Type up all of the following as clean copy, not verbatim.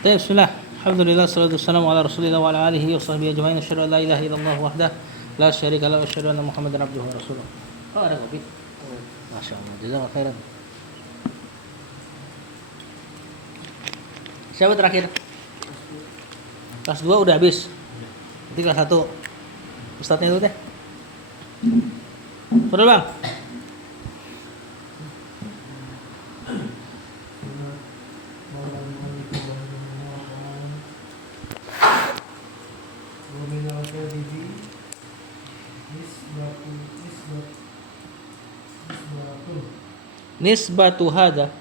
طيب بسم الله الحمد لله والصلاة والسلام على رسول الله وعلى آله وصحبه أجمعين أشهد أن لا إله إلا الله وحده لا شريك له وأشهد أن محمدا عبده ورسوله. Oh ada kopi? Masya Allah, jazakallahu khairan. Siapa terakhir? Kelas 2 udah habis. Nanti kelas 1 Ustadznya dulu deh. Betul bang? Nisbatu hada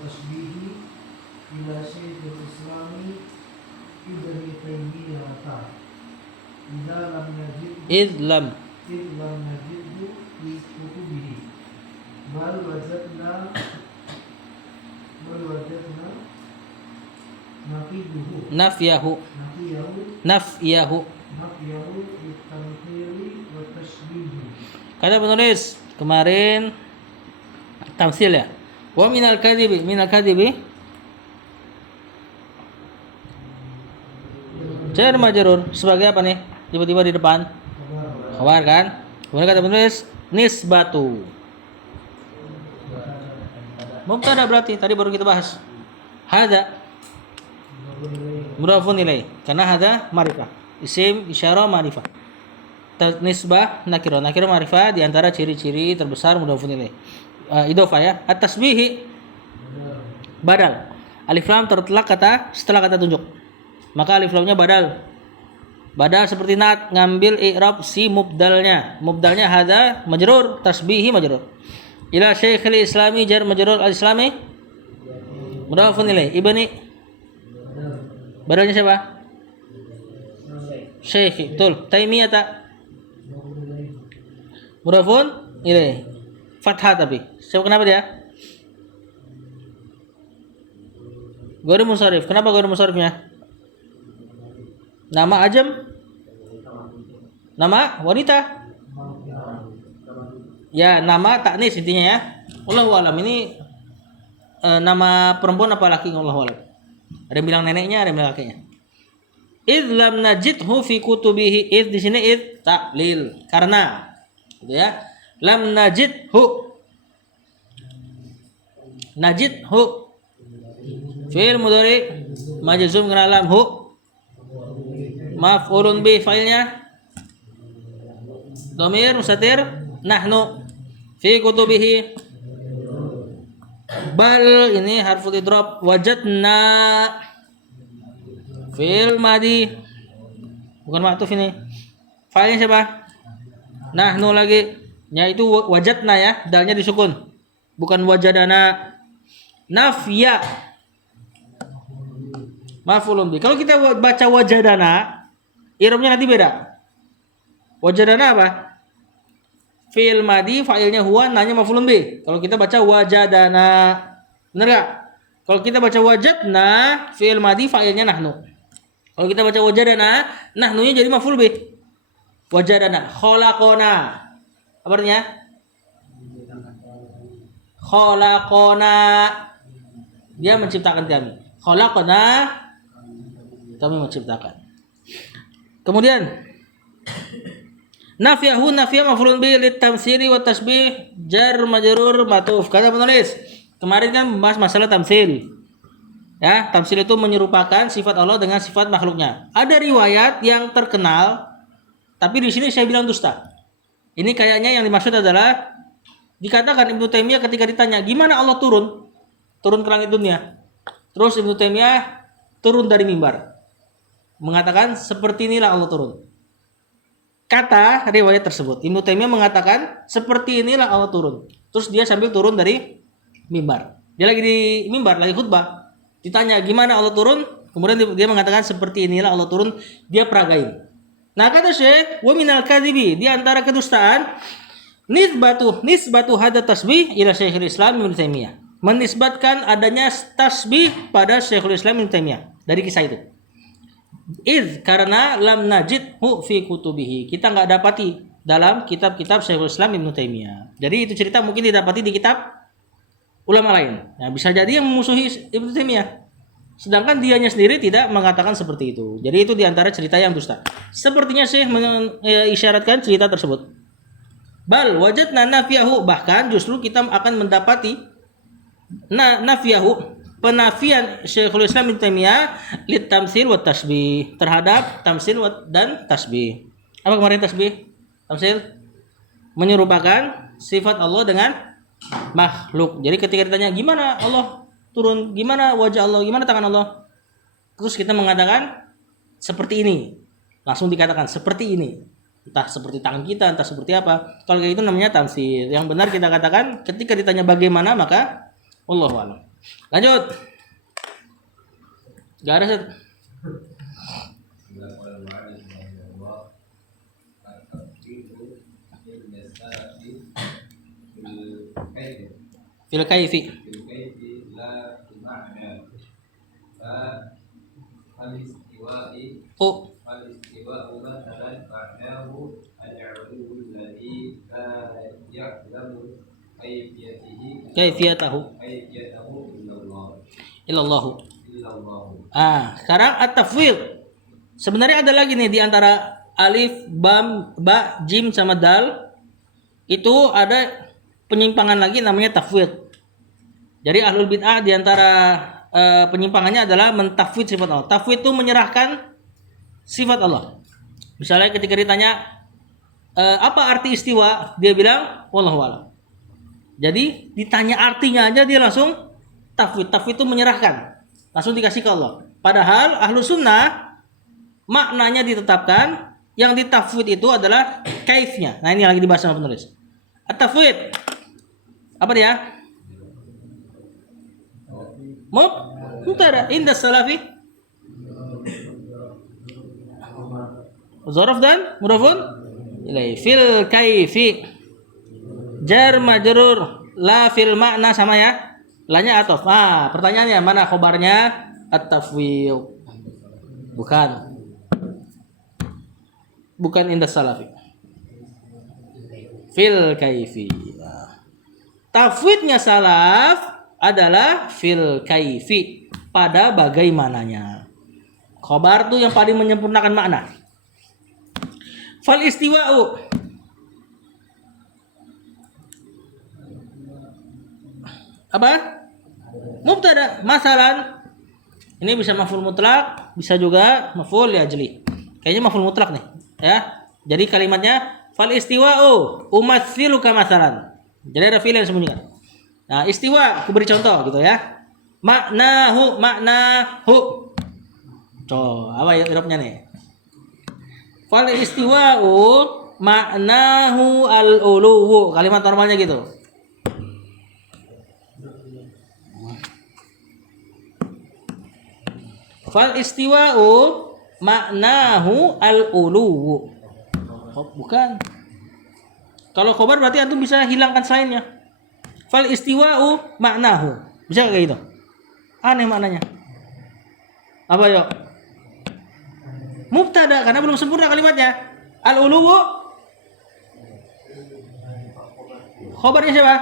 tashbihi ila syaikhil islami ibni taymiyah idlam najidhu fi kutubihi bal wajadna nafyahu litamthili wa tashbihi. Kata penulis kemarin tamsil ya. Wa minal kadhibi jar majrur sebagai apa nih? Tiba-tiba di depan khabar kan? Kemudian kata penulis nisbatu mubtada berarti tadi baru kita bahas. Hada mudhafun ilaih karena hada ma'rifah. Isim isyarah ma'rifah. Nisbah nakirah ma'rifah di antara ciri-ciri terbesar mudhafun ilaih. Idhofah ya. At-tasbihi badal. Alif lam terletak kata setelah kata tunjuk. Maka alif lamnya badal. Badal seperti nat ngambil i'rab si mubdalnya. Mubdalnya hada majrur, tasbihi majrur. Ila syaikhil islami jar majrur al-islami mudhafun ilaih. Ibni badalnya siapa? Syekh. Betul. Taimiyah tak? Mudhafun ilaih. Fathah tapi. Siapa kenapa dia? Ghairul munsharif. Kenapa ghairul munsharifnya? Nama ajam? Nama wanita? Ya, nama taknis intinya ya. Wallahu alam ini nama perempuan apa laki? Wallahu alam. Ada yang bilang neneknya, ada yang bilang kakeknya. Idh lam najidhu fi kutubihi. Idh di sini idh taklil. Karena gitu ya. Lam najidhu. Najidhu fi'il mudhari majzum dengan lam hu. Maf'ulun bi fa'ilnya dhamir mustatir nahnu fi kutubihi. Bal ini harful idrab wajadna fi'il madi bukan ma'tuf ini. Fa'ilnya siapa? Nahnu lagi. Yaitu wajadna ya, dalnya disukun. Bukan wajadana. Nafya maf'ulun bi. Kalau kita baca wajadana, i'rabnya nanti beda. Wajadana apa? Fi'il madi, fa'ilnya huwa, nanya maf'ulun bi. Kalau kita baca wajadana, benar enggak? Kalau kita baca wajadna, fi'il madi, fa'ilnya nahnu. Kalau kita baca wajadana, nahnunya jadi maf'ul bi. Wajadana, khalaqona. Apa artinya? Khalaqona. Dia menciptakan kami. Khalaqona, kami menciptakan. Kemudian nafyahu nafya maf'ulun bi litamtsili wa tasbih jar majrur matuf. Kata penulis kemarin kan membahas masalah tamtsil. Ya, tamtsil itu menyerupakan sifat Allah dengan sifat makhluknya. Ada riwayat yang terkenal tapi di sini saya bilang dusta. Ini kayaknya yang dimaksud adalah dikatakan Ibnu Taimiyah ketika ditanya gimana Allah turun ke langit dunia. Terus Ibnu Taimiyah turun dari mimbar. Mengatakan seperti inilah Allah turun. Kata riwayat tersebut, Ibnu Taimiyah mengatakan seperti inilah Allah turun. Terus dia sambil turun dari mimbar. Dia lagi di mimbar, lagi khutbah. Ditanya gimana Allah turun, kemudian dia mengatakan seperti inilah Allah turun. Dia peragain. Nah kata Syekh, wa minal kadhibi, di antara kedustaan nisbatu hada tasbih ila Syekhul Islam Ibnu Taimiyah. Menisbatkan adanya tasbih pada Syekhul Islam Ibnu Taimiyah dari kisah itu. Karena lam najidhu fi kutubihi. Kita enggak dapati dalam kitab-kitab Syekhul Islam Ibnu Taimiyah. Jadi itu cerita mungkin didapati di kitab ulama lain. Nah, bisa jadi yang memusuhi Ibnu Taimiyah. Sedangkan dianya sendiri tidak mengatakan seperti itu. Jadi itu diantara cerita yang dusta. Sepertinya Syekh mengisyaratkan cerita tersebut. Bal wajadna nafiyahu, bahkan justru kita akan mendapati nafiyahu, penafian Syekhul Islam Ibnu Taimiyah lit tamtsil wa tasbih, terhadap tamtsil dan tasbih. Apa kemarin tasbih? Tamtsil menyerupakan sifat Allah dengan makhluk. Jadi ketika ditanya gimana Allah turun, gimana wajah Allah, gimana tangan Allah, terus kita mengatakan seperti ini, langsung dikatakan seperti ini, entah seperti tangan kita, entah seperti apa. Kalau kayak itu namanya tamtsil. Yang benar kita katakan ketika ditanya bagaimana, maka Allahu a'lam. Lanjut. Gak ada set. Fil kaifi. Oh. Kaifiyatahu illallahu. Sekarang at-tafwid. Sebenarnya ada lagi nih di antara alif, ba, jim sama dal. Itu ada penyimpangan lagi namanya tafwid. Jadi ahlul bid'ah di antara penyimpangannya adalah mentafwid sifat Allah. Tafwid itu menyerahkan sifat Allah. Misalnya ketika ditanya apa arti istiwa, dia bilang wallahu a'lam. Jadi ditanya artinya aja dia langsung tafwid. Tafwid itu menyerahkan, langsung dikasih ke Allah. Padahal ahlu sunnah maknanya ditetapkan, yang ditafwid itu adalah kaifnya. Nah ini lagi dibahas sama penulis. At-tafwid apa dia? Mubtada inda salafi zaraf dan mudhafun ilaihi. Fil kaifi jar majrur, la fil makna sama ya, lanya atof. Pertanyaannya mana khobarnya? At-tafwid. Bukan inda salafi. Fil kaifi. Tafwidnya salaf adalah fil kaifi, pada bagaimananya. Khobar itu yang paling menyempurnakan makna. Fal istiwa'u apa? Mubtada. Masalan, ini bisa maf'ul mutlak, bisa juga maf'ul li ajli. Kayaknya maf'ul mutlak nih, ya. Jadi kalimatnya fal istiwa'u umatsiluka masalan. Jadi ada fi'il yang disembunyikan. Nah, istiwa aku beri contoh gitu ya. Maknahu. Apa ya irobnya nih? Fal istiwa'u maknahu al-uluwu. Kalimat normalnya gitu. Fal istiwa'u maknahu al-uluwu. Bukan. Kalau khobar berarti antum bisa hilangkan selainnya. Fal istiwa'u maknahu. Bisa kayak gitu? Aneh maknanya. Apa yuk? Mubtada, karena belum sempurna kalimatnya. Al-uluwu khobarnya siapa?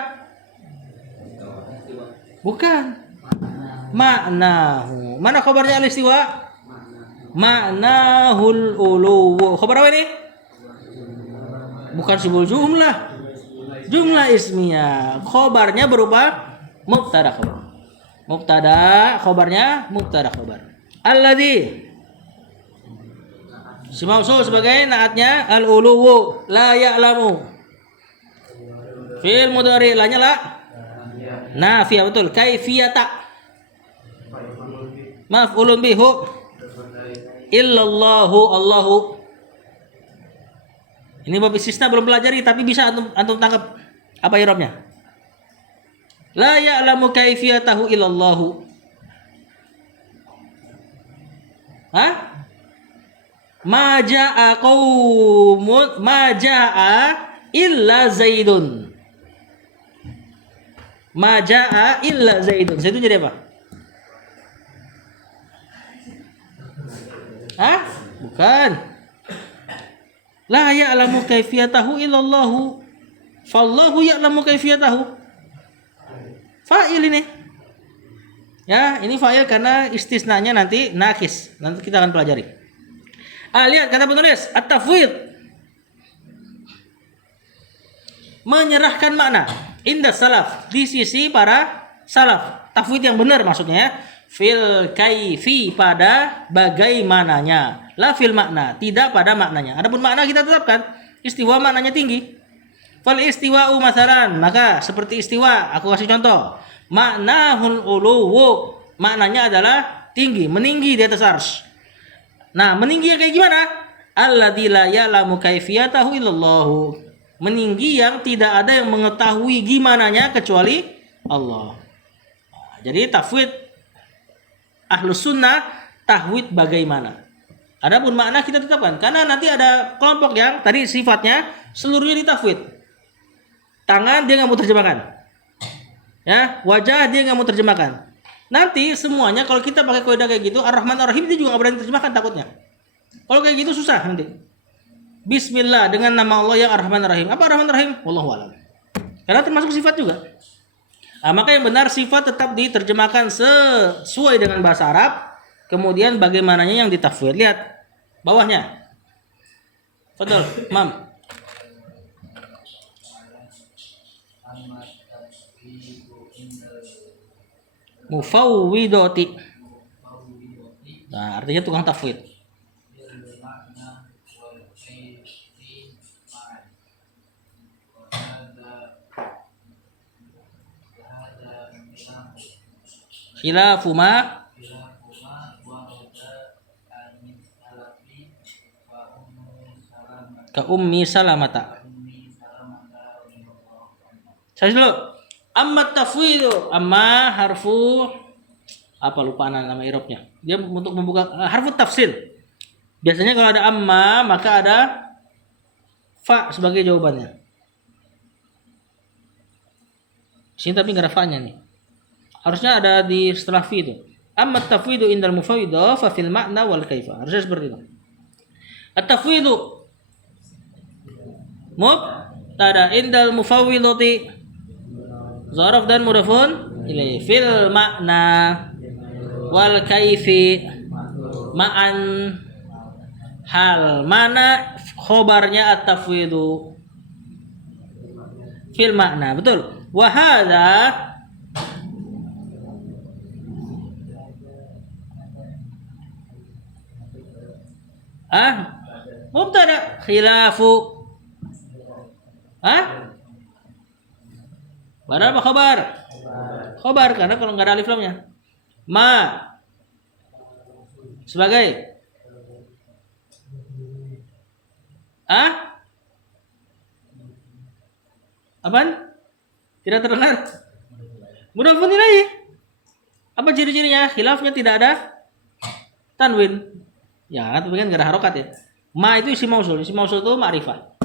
Bukan. Maknahu. Mana khobarnya al-istiwa? Maknahul uluwu. Khobar apa ini? Bukan sibul jumlah. Jumlah ismiyah. Khobarnya berupa mubtada khobar. Mubtada khobarnya mubtada khobar. Alladzi si mausul sebagai naatnya al-uluwu la ya'lamu. Fi'il mudhari lanya la nafiyah, betul. Kaifiyata maf'ulun bihi illallahu Allahu. Ini bab istisna belum pelajari tapi bisa antum tangkap apa i'rabnya. La ya'lamu kaifiyatahu illallahu. Ma jaa qaumun ma jaa illa zaidun. Ma jaa illa zaidun. Zaidun jadi apa? Bukan. La ya'lamu kaifiyatahu illallahu. Fallahu ya'lamu kaifiyatahu. Fa'il ini. Ya, ini fa'il karena istisnanya nanti nakis. Nanti kita akan pelajari. Lihat kata penulis, at-tafwid. Menyerahkan makna. Indah salaf. Di sisi para salaf. Tafwid yang benar maksudnya ya. Fil kaifi pada bagaimananya. La fil makna. Tidak pada maknanya. Adapun makna kita tetapkan. Istiwa maknanya tinggi. Fal istiwa'u masalan. Maka seperti istiwa. Aku kasih contoh. Maknahul uluwu, maknanya adalah tinggi, meninggi di atas arsy. Nah, meninggi yang kayak gimana? Alladzi la ya'lamu kaifiyatahu illallah. Meninggi yang tidak ada yang mengetahui gimananya kecuali Allah. Nah, jadi tafwid Ahlus Sunnah tahwid bagaimana. Adapun makna kita tetapkan karena nanti ada kelompok yang tadi sifatnya seluruhnya ditafwid. Tangan dia nggak mau terjemahkan. Ya, wajah dia nggak mau terjemahkan. Nanti semuanya kalau kita pakai kaidah kayak gitu, Ar-Rahman Ar-Rahim dia juga nggak berani terjemahkan takutnya. Kalau kayak gitu susah nanti. Bismillah dengan nama Allah yang Ar-Rahman Ar-Rahim. Apa Ar-Rahman Ar-Rahim? Wallahu a'lam. Karena termasuk sifat juga. Nah, maka yang benar sifat tetap diterjemahkan sesuai dengan bahasa Arab. Kemudian bagaimananya yang ditafsir. Lihat bawahnya. Fadhal, Mam. Mufawwidati. Nah, artinya tukang tafwid. Khilafu ma ka ummi salamata. Saya dulu. Amma tafwidu, amma harfu apa lupa nama irobnya. Dia untuk membuka harfu tafsil. Biasanya kalau ada amma maka ada fa sebagai jawabannya. Sini tapi nggak ada fa-nya nih. Harusnya ada di setelah fi itu. Amma tafwidu indal mufawwidah fa fil makna wal kaifa. Harusnya seperti itu. At-tafwidu mubtada indal mufawwidati zaraf dan mudhafun ilaihi fil makna wal kaifi ma'an hal mana khobarnya at-tafwidu fil makna, betul. Wa hadza mubtada khilafu Bar apa khabar? Khabar karena kalau nggak ada alif lamnya. Ma sebagai apaan? Tidak terdengar. Mudhafun ilaih. Apa ciri-cirinya? Khilafnya tidak ada tanwin. Ya, tapi kan nggak ada harokat ya. Ma itu isim mausul. Isim mausul itu ma'rifah.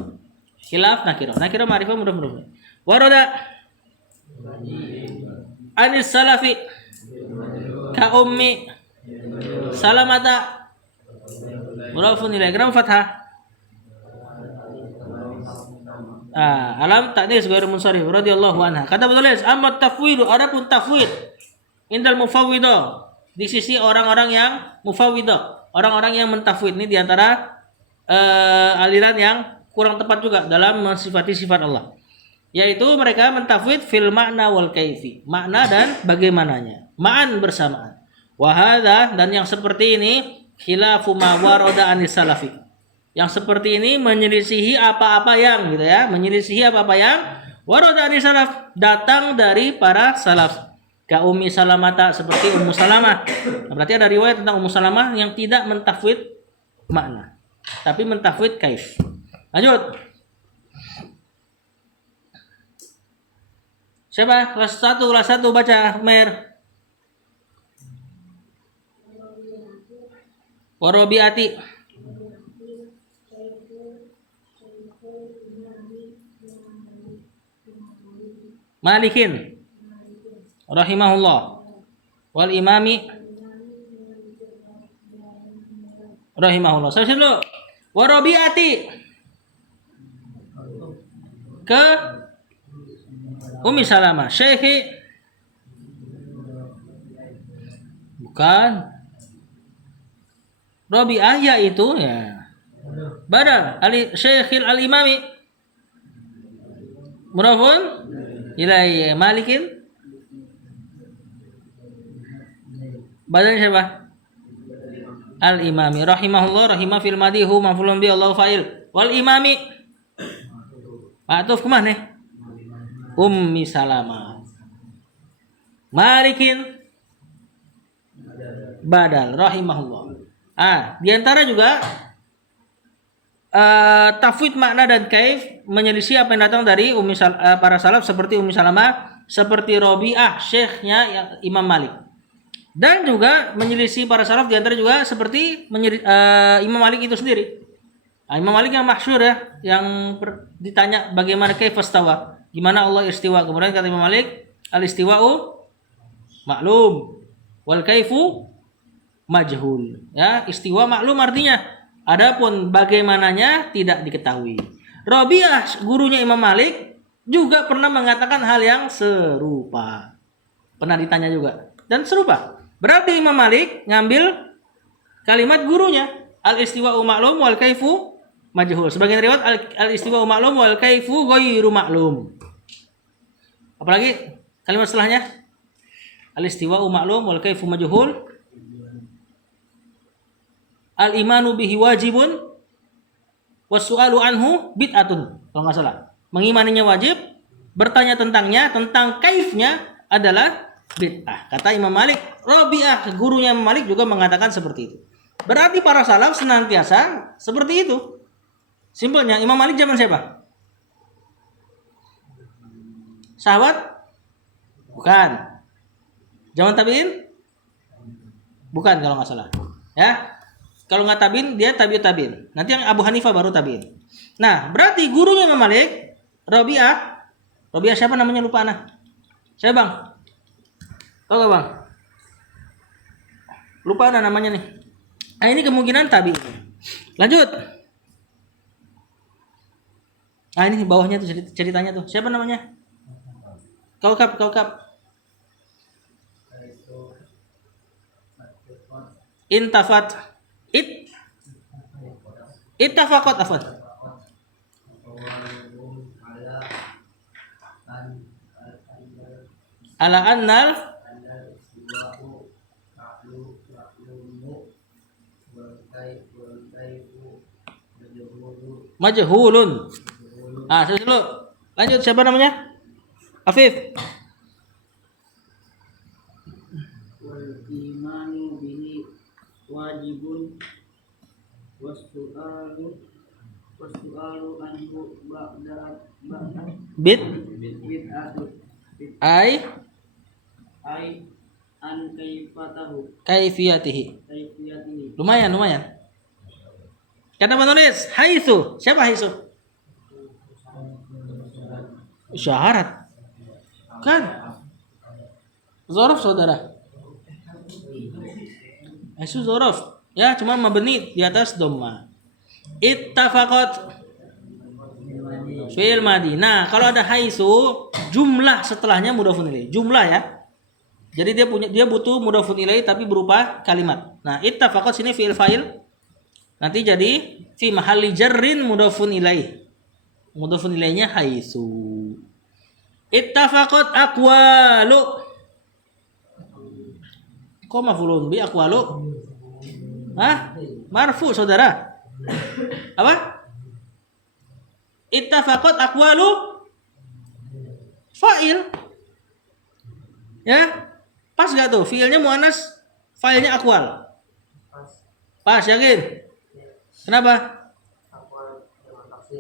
Khilaf nakirah. Nakirah ma'rifah mudhaf. Warada anis salafi ka ummi salamata mudhafun ilaih. Kenapa fathah? Alam ta'nis ghairu munsharif radhiyallahu anha. Kata penulis, amma tafwidu, adapun tafwid indal mufawwidah, di sisi orang-orang yang mufawwidah, orang-orang yang mentafwid ini di antara aliran yang kurang tepat juga dalam mensifati sifat Allah. Yaitu mereka mentafwid fil makna wal kaifi, makna dan bagaimananya, ma'an bersamaan. Wa hadza, dan yang seperti ini khilafu ma warada anis salafi. Yang seperti ini menyelisihi apa-apa yang gitu ya, menyelisihi apa-apa yang warada anis salaf, datang dari para salaf. Ka Ummi Salamata, seperti Ummu Salamah. Nah, berarti ada riwayat tentang Ummu Salamah yang tidak mentafwid makna, tapi mentafwid kaif. Lanjut. Siapa? Kelas 1 baca Mer. Warabiati. Malikin rahimahullah wal imami rahimahullah. Saya dulu. Warabiati ke Ummi Salamah, Syekh Bukan. Rabi'ah yaitu ya. Badal Syekhil al-Imami. Mudhafun ilaihi. Malikin. Badalnya siapa? Al-Imami. Rahimahullah. Rahimah fil madihu maf'ulun bi Allahu fa'il. Wal imami. Ma'tuf kemana nih? Ummi Salamah. Malikin. Badal. Rahimahullah. Di antara juga tafwid makna dan kaif menyelisih apa yang datang dari para salaf seperti Ummi Salamah, seperti Rabi'ah, syekhnya Imam Malik. Dan juga menyelisih para salaf di antara juga seperti Imam Malik itu sendiri. Imam Malik yang masyhur ya, yang ditanya bagaimana kaifastawa, gimana Allah istiwa. Kemudian kata Imam Malik, al-istiwa'u maklum wal kaifu majhul. Ya, istiwa maklum artinya, adapun bagaimananya tidak diketahui. Rabi'ah, gurunya Imam Malik, juga pernah mengatakan hal yang serupa. Pernah ditanya juga dan serupa. Berarti Imam Malik ngambil kalimat gurunya, al-istiwa'u maklum wal kaifu majhul. Sebagian riwayat al-istiwa'u maklum wal kaifu ghairu maklum. Apalagi kalimat setelahnya? Al-istiwa'u maklum wal kaifu majhul. Al-imanu bihi wajibun was-su'alu anhu bid'atun. Kalau enggak salah. Mengimaninya wajib, bertanya tentangnya, tentang kaifnya adalah bid'ah. Kata Imam Malik. Rabi'ah, gurunya Imam Malik juga mengatakan seperti itu. Berarti para salaf senantiasa seperti itu. Simpelnya, Imam Malik zaman siapa? Sahabat? Bukan. Zaman tabi'in? Bukan kalau nggak salah. Ya. Kalau nggak tabi'in, dia tabi'ut tabi'in. Nanti yang Abu Hanifah baru tabi'in. Nah, berarti gurunya Imam Malik, Rabi'ah. Rabi'ah siapa namanya, lupa anak. Siapa bang? Tahu gak bang? Lupa anak namanya nih. Nah, ini kemungkinan tabi'in. Lanjut. Nah, ini bawahnya tuh ceritanya tuh. Siapa namanya? Kaukab. Intafat. Ittafaqat afad. Ala annal majhulun. Dulu. Lanjut, siapa namanya? Afif. Wal imanu bihi wajibun wassu'alu anhu bid'atu Ai an kaifiyatihi. kaifiyatihi. Lumayan. Kata penulis, haitsu. Siapa haitsu? Syaharat. Kan? Zorof saudara. Haitsu zorof. Ya, cuma mabni di atas dhamma. Ittafaqat fil madi. Nah, kalau ada haitsu, jumlah setelahnya mudhofun ilaih. Jumlah ya. Jadi dia butuh mudhofun ilaih tapi berupa kalimat. Nah, ittafaqat sini fi'il fa'il. Nanti jadi fi mahalli jarrin mudhofun ilaih. Mudhofun ilaihnya haitsu. Ittafaqat aqwalu. Kok maf'ulun bi aqwalu? Hah? Marfu saudara. Apa? Ittafaqat aqwalu fa'il. Ya? Pas gak tuh? Fi'ilnya muannas, fa'ilnya aqwal. Pas, yakin? Kenapa?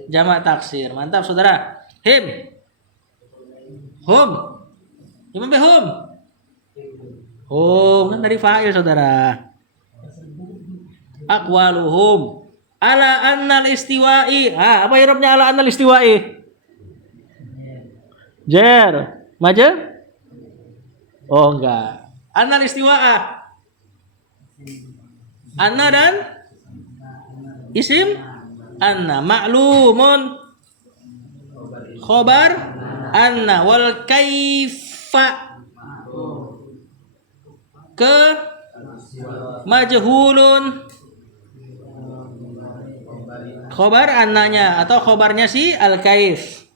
Jamak taksir. Mantap saudara. Him. Hum. Gimana hum? Hum kan dari fa'il saudara. Aqwaluhum ala annal istiwa'i. Apa irabnya ala annal istiwa'i? Jer. Maja? Oh enggak. Annal istiwa'a. Anna dan isim anna ma'lumun khobar anna wal kaifa ke Majhulun. Khobar annanya atau khobarnya si al-kaif.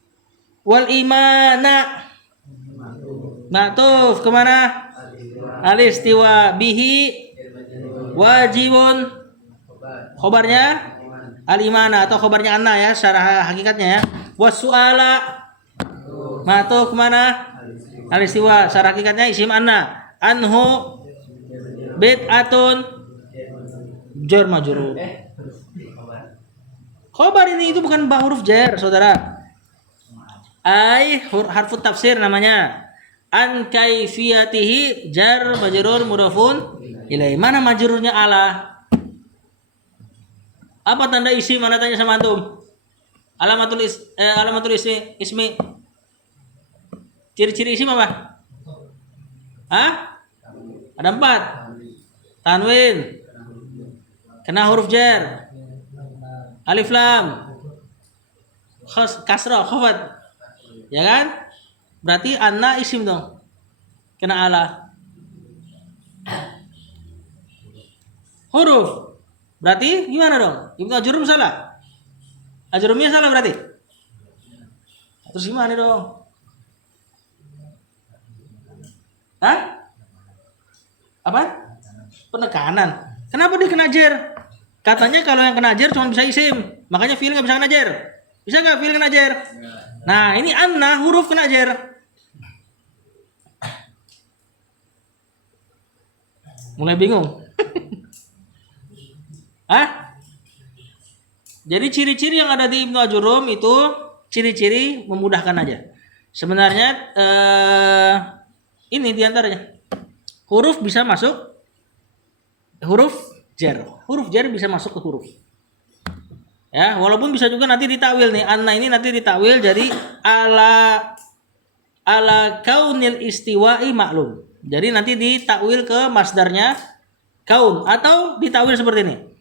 Wal imana. Ma'tuf kemana? Al-istiwa bihi wajibun. Khobarnya al-imana atau khobarnya anna ya secara hakikatnya ya. Was-su'ala. Ma'tuf kemana? Al-istiwa secara hakikatnya isim anna. Anhu bid'atun jar majrur. Khobar ini itu bukan huruf jar, saudara. Ai harfu tafsir namanya. An kaifiyatihi jar majrur mudhafun ilai. Mana majrurnya ala? Apa tanda isim? Mana tanya sama antum? Alamatul ismi. Ciri-ciri isim apa? Hah? Ada 4. Tanwin. Kena huruf jar. Alif lam. Kasrah, khafat. Ya kan? Berarti anna isim dong. Kena ala. Huruf. Berarti gimana dong? Ibnu Ajurum salah. Ajurumnya salah berarti. Terus gimana dong? Hah? Apa? Penekanan. Kenapa dia kena jar? Katanya kalau yang kena jar cuma bisa isim. Makanya fi'il nggak bisa kena jar. Bisa nggak fi'il kena jar? Nah ini anna huruf kena jar. Mulai bingung. Hah? Jadi ciri-ciri yang ada di Ibnu Ajurum itu ciri-ciri memudahkan aja. Sebenarnya ini diantaranya. Huruf bisa masuk huruf jar. Huruf jar bisa masuk ke huruf. Ya, walaupun bisa juga nanti ditakwil nih. Anna ini nanti ditakwil jadi ala kaunil istiwa'i maklum. Jadi nanti ditakwil ke masdarnya kaun atau ditakwil seperti ini.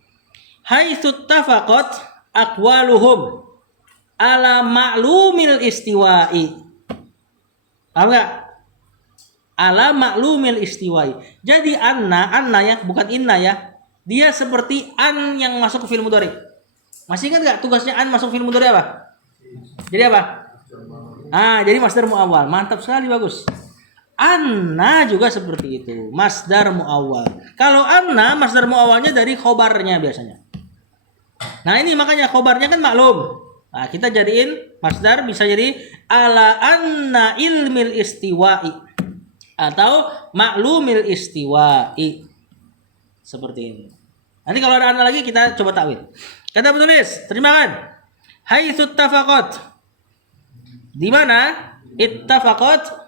Haitsu tafaqat aqwaluhum ala ma'lumil istiwa'i. Paham enggak? Ala ma'lumil istiwa'i. Jadi anna ya, bukan inna ya. Dia seperti an yang masuk ke fi'il mudhari. Masih ingat enggak tugasnya an masuk fi'il mudhari apa? Jadi apa? Jadi masdar muawwal. Mantap sekali, bagus. Anna juga seperti itu, masdar muawwal. Kalau anna masdar muawwalnya dari khobarnya biasanya. Nah ini makanya khobarnya kan maklum. Nah kita jadiin masdar bisa jadi ala anna ilmil istiwa'i atau maklumil istiwa'i. Seperti ini. Nanti kalau ada anna lagi kita coba takwil. Kata penulis, terjemahkan. Haitsu ittafaqat. Di mana ittafaqat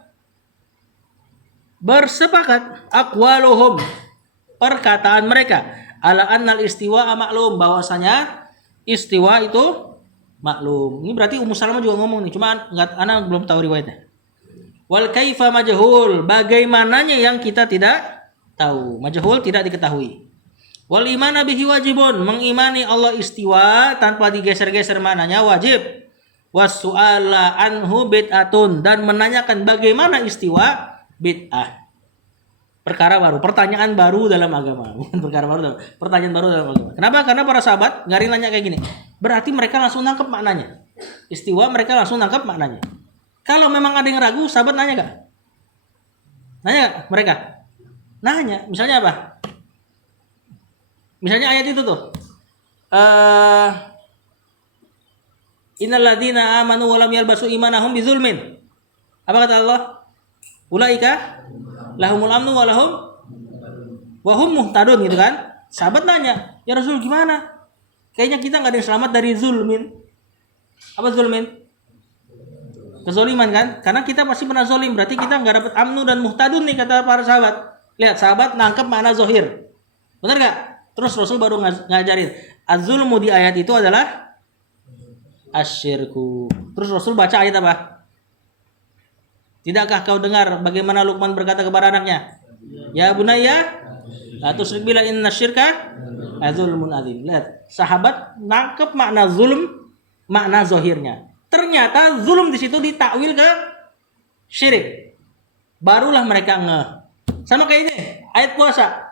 bersepakat aqwaluhum perkataan mereka ala annal istiwa maklum bahwasanya istiwa itu maklum. Ini berarti Ummu Salamah juga ngomong nih, cuma ana belum tahu riwayatnya. Wal kaifa majhul, bagaimananya yang kita tidak tahu. Majhul tidak diketahui. Wal imana bihi wajibun, mengimani Allah istiwa tanpa digeser-geser maknanya wajib. Was-su'ala anhu bid'atun, dan menanyakan bagaimana istiwa bid'ah. Perkara baru, pertanyaan baru dalam agama. Bukan perkara baru, pertanyaan baru dalam agama. Kenapa? Karena para sahabat nggak nanya kayak gini. Berarti mereka langsung nangkep maknanya. Istiwa mereka langsung nangkep maknanya. Kalau memang ada yang ragu, sahabat nanya gak? Nanya gak mereka? Nanya. Misalnya apa? Misalnya ayat itu tuh. Innal ladzina amanu wa lam yalbasu imanahum bizulmin. Apa kata Allah? Ulaika lahumul amnu wa hum muhtadun gitu kan. Sahabat nanya, "Ya Rasul gimana? Kayaknya kita enggak ada yang selamat dari zulmin." Apa zulmin? Kezoliman kan? Karena kita pasti pernah zolim, berarti kita enggak dapat amnu dan muhtadun nih kata para sahabat. Lihat, sahabat nangkep makna zohir. Benar enggak? Terus Rasul baru ngajarin, az-zulmu di ayat itu adalah asyirku. Terus Rasul baca ayat apa? Tidakkah kau dengar bagaimana Luqman berkata kepada anaknya? Ya bunayya, la tusyrik billah inna syirka lazulmun adzim. Lihat, sahabat nangkep makna zulm, makna zohirnya. Ternyata zulm di situ ditakwil ke syirik. Barulah mereka ngeh. Sama kayak ini, ayat puasa.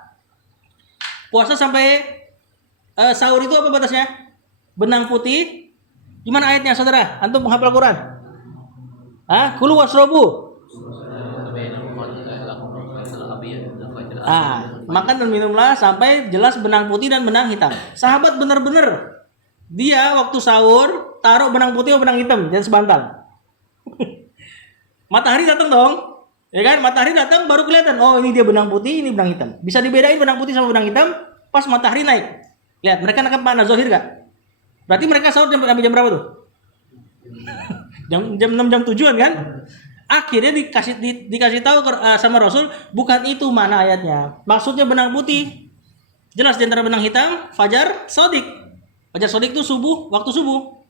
Puasa sampai sahur itu apa batasnya? Benang putih. Gimana ayatnya, saudara? Antum menghafal Quran? Ah, kulu wasrobu. Makan dan minumlah sampai jelas benang putih dan benang hitam. Sahabat benar-benar dia waktu sahur taruh benang putih atau benang hitam, jangan sebantal. Matahari datang dong, ya kan? Matahari datang baru kelihatan. Oh, ini dia benang putih, ini benang hitam. Bisa dibedain benang putih sama benang hitam pas matahari naik. Lihat, mereka nangkap mana? Zohir gak? Berarti mereka sahur jam berapa tuh? jam 6 jam 7-an kan? Akhirnya dikasih tahu sama Rasul, bukan itu mana ayatnya. Maksudnya benang putih. Jelas di antara benang hitam, fajar sodik. Fajar sodik itu subuh, waktu subuh.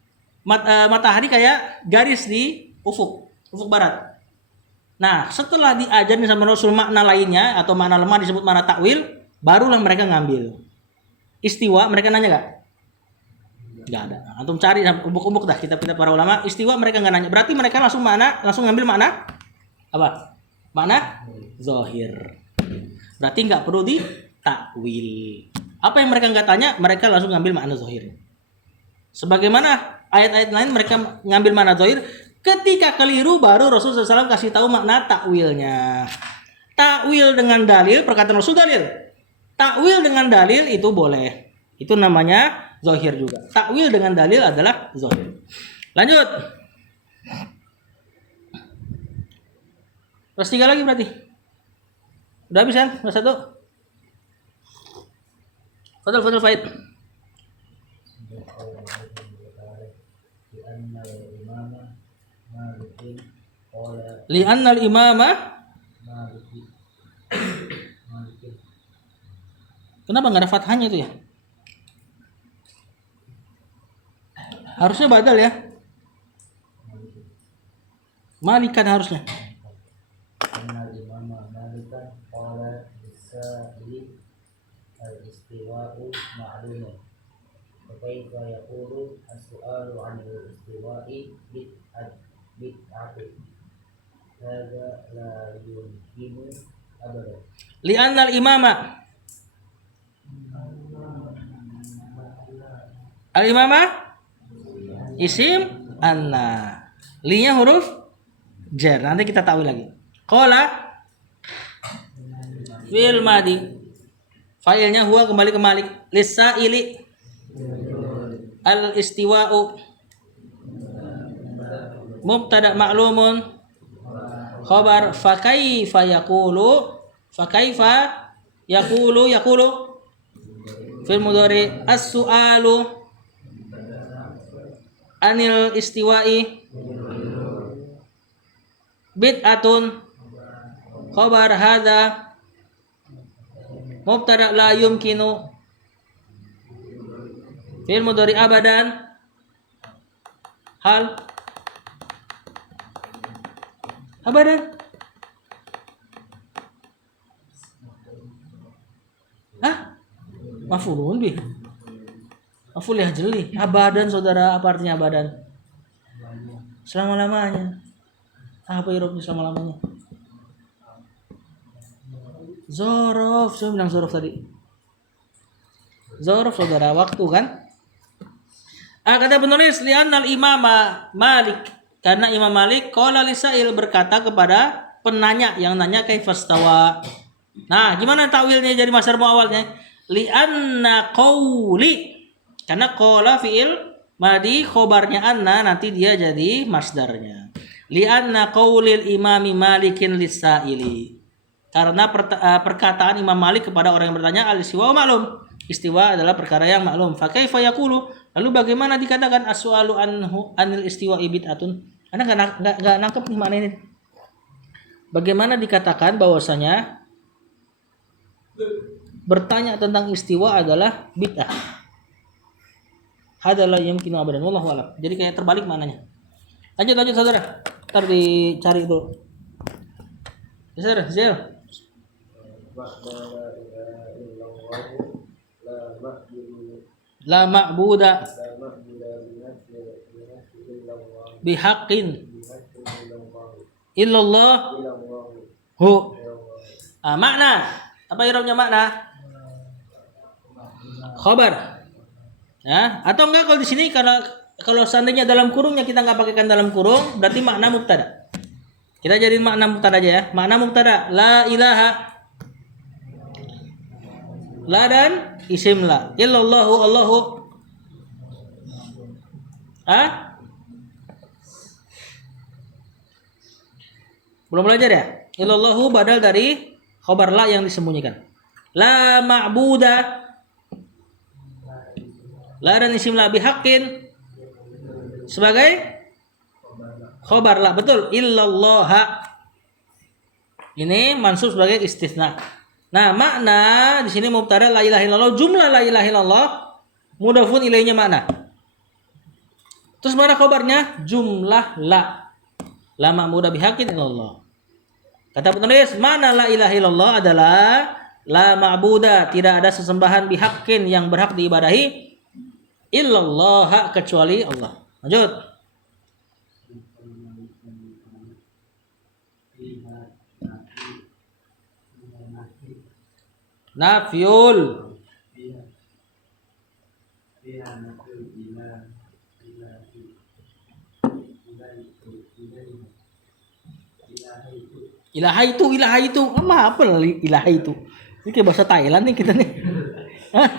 Matahari kayak garis di ufuk barat. Nah, setelah diajarin sama Rasul makna lainnya atau makna lemah disebut makna takwil, barulah mereka ngambil. Istiwa mereka nanya gak? Gak ada. Antum cari umbuk-umbuk dah kitab-kitab para ulama. Istiwa mereka nggak nanya. Berarti mereka langsung ngambil makna apa? Makna zahir. Berarti nggak perlu ditakwil. Apa yang mereka nggak tanya, mereka langsung ngambil makna zahir. Sebagaimana ayat-ayat lain mereka ngambil makna zahir. Ketika keliru baru Rasulullah SAW kasih tahu makna takwilnya. Takwil dengan dalil, perkataan Rasul dalil. Takwil dengan dalil itu boleh. Itu namanya zahir juga. Takwil dengan dalil adalah zahir. Lanjut. Plus 3 lagi berarti. Udah habis kan? Plus 1. Fadal Faid. Li'anna al-imama Kenapa nggak ada fathahnya itu ya? Harusnya badal ya. Malikan harusnya. Li'anna al-imama Al-imama isim anna. Li-nya huruf jar. Nanti kita tahu lagi. Qala fi'il madi. Fa'ilnya huwa kembali ke malik. Lis-sa'ili al-istiwa'u mubtada ma'lumun khabar fa kaifa yaqulu fil mudhari as-su'alu anil istiwa'i bid'atun khabar hadza mubtada la yumkinu fil mudhari abadan hal abadan. Maf'ulun bih. Maf'ul ya jeli. Abadan saudara, apa artinya abadan? Selama-lamanya. Apa irobnya selama-lamanya? Zorof, saya bilang zorof tadi. Zorof saudara, waktu kan? Kata penulis li'annal imama Malik, karena Imam Malik qala lisail berkata kepada penanya yang nanya kaifastawa. Nah, gimana takwilnya jadi masdar muawwalnya? Li'anna qawli, karena qala fi'il madi khobarnya anna, nanti dia jadi masdarnya. Li'anna qawlil imami malikin lisaili, karena perkataan Imam Malik kepada orang yang bertanya al-istiwa maklum. Istiwa adalah perkara yang maklum. Fa kaifa yaqulu, lalu bagaimana dikatakan as-su'alu anil istiwa bid'atun? Anda enggak nangkep nih makna ini. Bagaimana dikatakan bahwasanya bertanya tentang istiwa adalah bid'ah? Hadalah yumkinu abadan, wallahu a'lam. Jadi kayak terbalik maknanya. Lanjut saudara. Ntar dicari itu. Saudara, Zel. La ma'buda bihaqqin illallah hu. Makna. Apa irobnya makna? Khobar. Ya, atau enggak kalau di sini kalau seandainya dalam kurungnya kita nggak pakaikan dalam kurung, berarti makna mubtada. Kita jadiin makna mubtada aja ya. Makna mubtada la ilaha. La dan isim la. Illallahu Allahu. Ah? Belum belajar ya? Illallahu badal dari khobar la yang disembunyikan. La ma'buda. La dan isim la bihaqqin sebagai khobar la. Betul. Illallaha. Ini mansub sebagai istisna. Nah, makna di sini mubtada la ilaha illallah, jumlah la ilaha illallah, mudhafun ilaihnya makna. Terus mana khobarnya? Jumlah la. La ma'buda bihaqqin illallah. Kata penulis, mana la ilaha illallah adalah la ma'buda, tidak ada sesembahan bihaqqin yang berhak diibadahi illallah kecuali Allah. Lanjut. Nafyul. Ilaha itu. Apa ilaha itu? Ini kayak bahasa Thailand nih kita nih. Hah?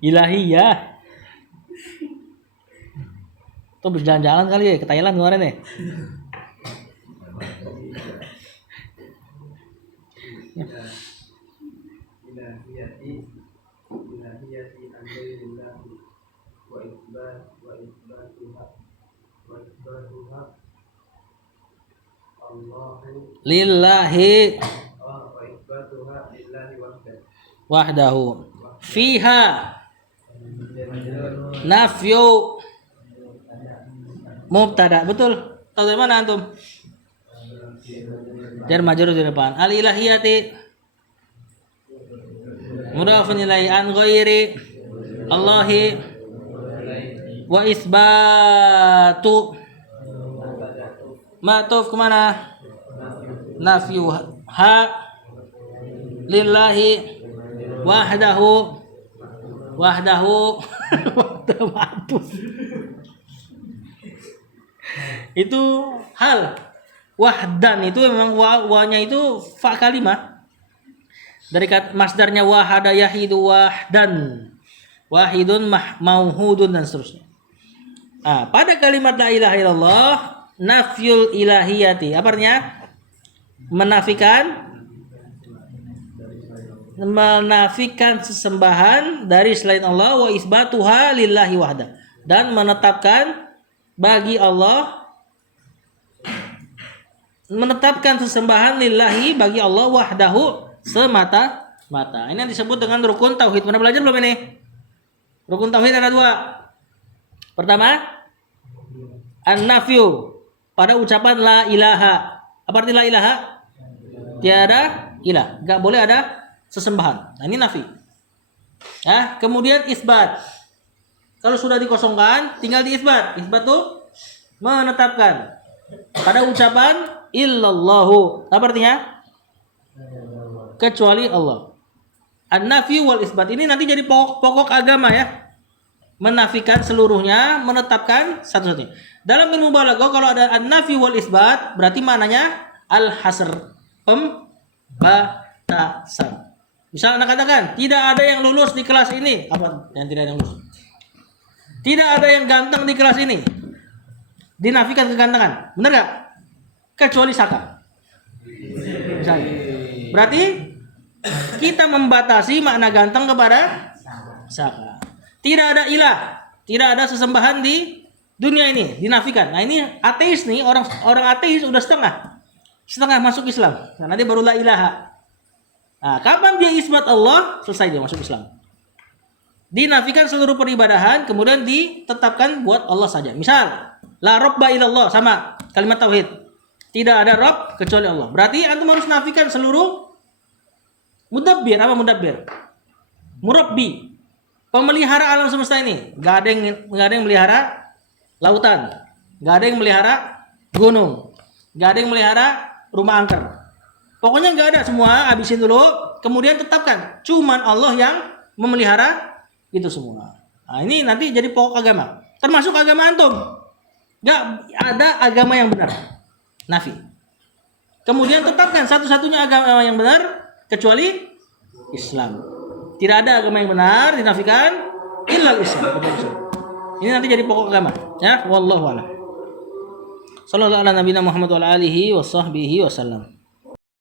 Ilahiyah. Tuh berjalan-jalan kali ya ke Thailand kemarin ya. Ilahiyati an-ghairillah wa isbatuha Allahu Lillahi wa isbatuha lillahi wahdahu. Fiha nafyu mubtada. Betul. Tahu dari mana antum? Jar majrur di depan. Al ilahiyati mudhafun ilaihi an ghairi Allahi wa isbatu ma'tuf kemana? Nafyu ha lillahi wahdahu ma'tuf. Itu hal. Wahdan itu memang wanya itu fa kalimah. Dari masdarnya wahada yahidu wahdan. Wahidun mauhudun dan seterusnya. Nah, pada kalimat la ilaha illallah nafyul ilahiyati. Apa artinya? Menafikan sesembahan dari selain Allah, wa isbatuha lillahi wahda, dan menetapkan bagi Allah, menetapkan sesembahan lillahi bagi Allah wahdahu semata-mata. Ini yang disebut dengan rukun tauhid. Pernah belajar belum ini? Rukun tauhid ada 2. Pertama, an-nafyu pada ucapan la ilaha. Apa arti la ilaha? Tiada ilah, enggak boleh ada sesembahan. Nah, ini nafi. Ya, kemudian isbat. Kalau sudah dikosongkan, tinggal diisbat. Isbat tuh menetapkan pada ucapan illallahu. Apa artinya? Kecuali Allah. An-nafi wal isbat ini nanti jadi pokok agama ya. Menafikan seluruhnya, menetapkan satu-satunya. Dalam ilmu balaghah kalau ada an-nafi wal isbat berarti maknanya al-hasr, pembatasan. Misal Anda katakan, tidak ada yang lulus di kelas ini. Apa yang tidak ada yang lulus? Tidak ada yang ganteng di kelas ini. Dinafikan kegantengan. Benar gak? Kecuali Saka. Misalnya. Berarti kita membatasi makna ganteng kepada Saka. Tidak ada ilah, tidak ada sesembahan di dunia ini, dinafikan. Nah, ini ateis nih, orang ateis udah setengah masuk Islam. Nah, nanti baru la ilaha. Nah, kapan dia isbat Allah, selesai dia masuk Islam. Dinafikan seluruh peribadahan, kemudian ditetapkan buat Allah saja. Misal, la robba ilallah, sama kalimat tauhid. Tidak ada rob kecuali Allah. Berarti antum harus nafikan seluruh mudabbir. Apa mudabbir? Murabbi, pemelihara alam semesta ini. Gak ada yang melihara lautan, gak ada yang melihara gunung, gak ada yang melihara rumah angker. Pokoknya gak ada, semua habisin dulu. kemudian tetapkan cuman Allah yang memelihara itu semua. Nah, ini nanti jadi pokok agama. Termasuk agama antum. Gak ada agama yang benar. Nafi. Kemudian tetapkan satu-satunya agama yang benar kecuali Islam. Tidak ada agama yang benar dinafikan illal Islam. Ini nanti jadi pokok agama. Ya, wallahu a'lam. Sallallahu ala nabiyina Muhammad wa ala alihi wa sahbihi wasallam.